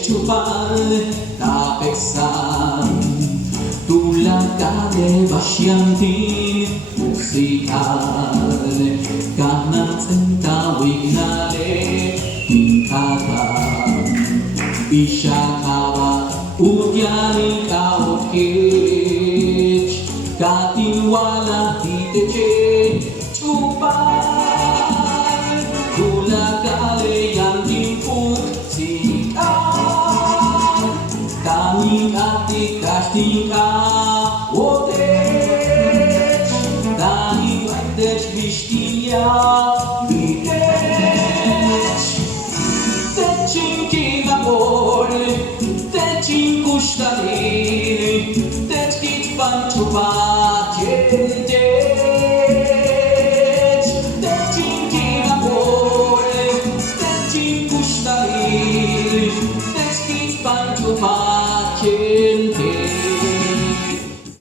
chupar tapeksan tulakale basyantin musikal kanan sentawignale mintakan ishakaba udyani kautkich katinwala titeche chupar tulakale yantin Tani ati kastinka odech Tani vajdech vishtia videch Techin amor Techin kushtali Techit panchupa jedech Techin amor Techin kushtali Techit panchupa